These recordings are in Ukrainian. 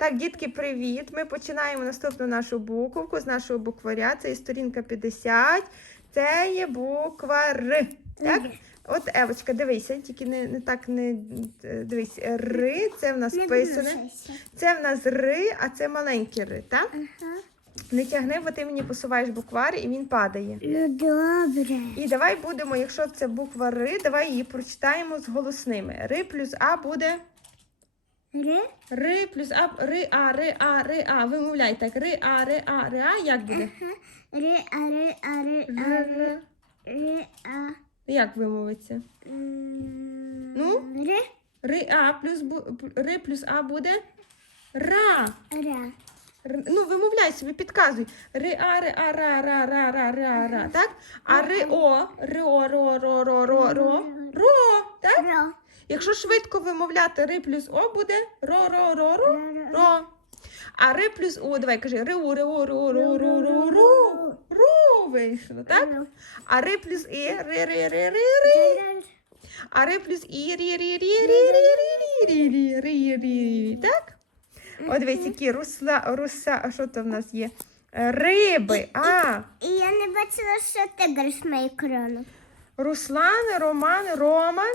Так, дітки, привіт! Ми починаємо наступну нашу буковку з нашого букваря. Це є сторінка 50. Це є буква Р. Так? От Евочка, дивися, тільки не, не так не е, дивись. Р, це в нас Не писане. Це в нас Р, а це маленькі Р, так? Ага. Не тягни, бо ти мені посуваєш буквар і він падає. Ну добре. І давай будемо, якщо це буква Р, давай її прочитаємо з голосними. Р плюс А буде. Ри. Р плюс А, Р, А, Р, А, Р, А. Вимовляй так. Р, А, Р, А, Р, А. Як буде? Ага. Ри, а, ри, а, ри, а, ри, Р. ри, а. Як вимовиться? М, Ну? Ри, Р, А плюс, бу- Р плюс А буде. Ра. ра. Р- Ну, вимовляй собі, підказуй. Ри, а, ри, а, ра, ра, ра, ра, ра, ра. Так? А ри, о, ри, о, ро, ро, ро, ро, ро. Ро. Так? Ро. Якщо швидко вимовляти ри плюс о буде ро, ро, ро, ро, Ро-ро. А ри плюс у, давай кажи ри, у, ри, у, ри, у, ри, у, ри, у, ри, у, ру. Ру вийшло, так? А ри плюс і, ри, ри, ри, ри, ри. А ри плюс і, рі, рі, рі, рі, рі, рі, рі, рі, рі, рі, так? От дивись, які русла, руса, а що то в нас є? Е, Риби, а, І я не бачила, що ти говориш мою корону. Руслан, Роман, Роман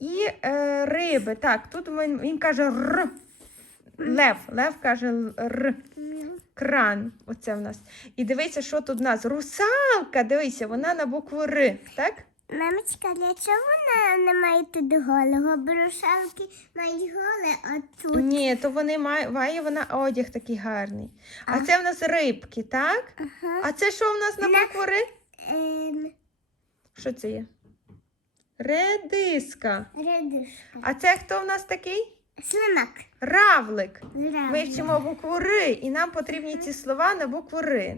і е, риби. Так, тут він, він каже р. Лев. Лев каже р. Кран. Оце в нас. І дивися, що тут в нас. Русалка, дивися, вона на букву Р, так? Мамочка, для чого вона не має тут голого? Брушалки мають голе, а тут. Ні, то вони має, має вона одяг такий гарний. А це в нас рибки, так? Ага. А це що в нас на На- букву Р? Ем, Що це є? Редиска. редишка. А це хто в нас такий? Слимак. Равлик. Ми вчимо букву Р, і нам потрібні ці слова на букву Р.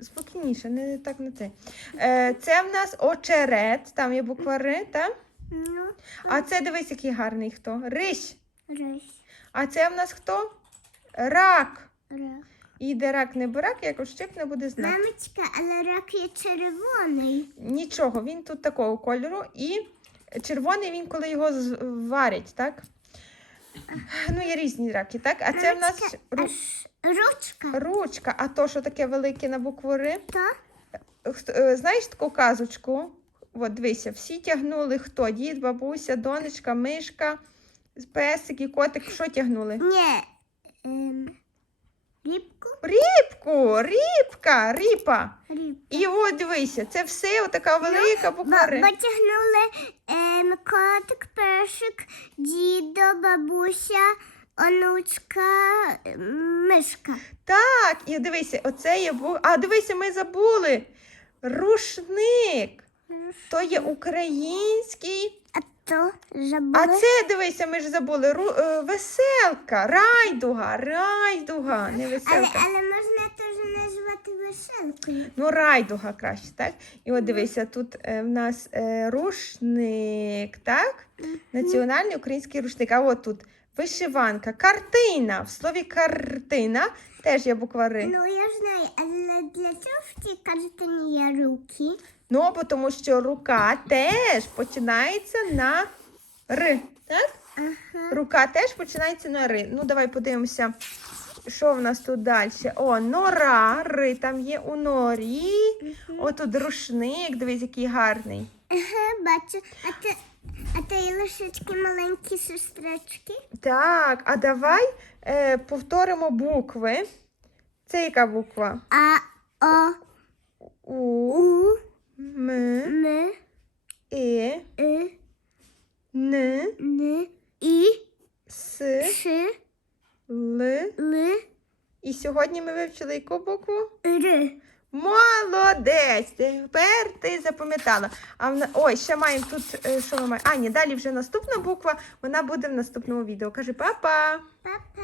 Спокійніше, не так на це. Е, це в нас очерет, там є буква Р, так? Ну, А це дивись, який гарний хто. Рись. рись. А це в нас хто? Рак. Ра. І де рак не бурак, якось щеп не буде знати. Мамочка, але рак є червоний. Нічого, він тут такого кольору. І червоний він, коли його варять, так? Ну, є різні раки, так? А це в нас ру- ручка. ручка, а то, що таке велике на букву Р. Хто- е, Знаєш таку казочку? От дивися, всі тягнули хто? Дід, бабуся, донечка, мишка, песик і котик. Що тягнули? ні. Рібку. Рібку, рібка, ріпа. Ріб. І от дивися, це все отака велика Бо, буква Р. бо тягнули ем, котик, першик, дідо, бабуся, онучка, ем, мишка. Так, і дивися, оце є бу... А дивися, ми забули. Рушник. То є український. А то забули. А це дивися, ми ж забули. Ру... е, Веселка, райдуга, райдуга, не але, веселка. але можна теж назвати веселкою. Ну, райдуга краще, так? І от дивися, тут е, в нас е, рушник, так? Національний український рушник. А от тут вишиванка, картина. В слові картина теж є буква Р. Ну, я знаю, але для чого в тій картині є руки? Ну, бо тому що рука теж починається на Р. Так? Ага. Рука теж починається на Р. Ну, давай подивимося, що в нас тут далі. О, нора, Р там є у норі. О, тут рушник, дивись, який гарний. Ага, бачу. А ти, а ти є лишечки маленькі сестрички? Так, а давай е, повторимо букви. Це яка буква? А, О, У, У, М, М, Е, И, Н, Н, І, С, Ш, Л. Л, І сьогодні ми вивчили яку букву? Р. Молодець! Тепер ти запам'ятала. А в на- Ой, ще маємо тут, е, що ми маємо? А, ні, далі вже наступна буква, вона буде в наступному відео. Кажи папа! Папа.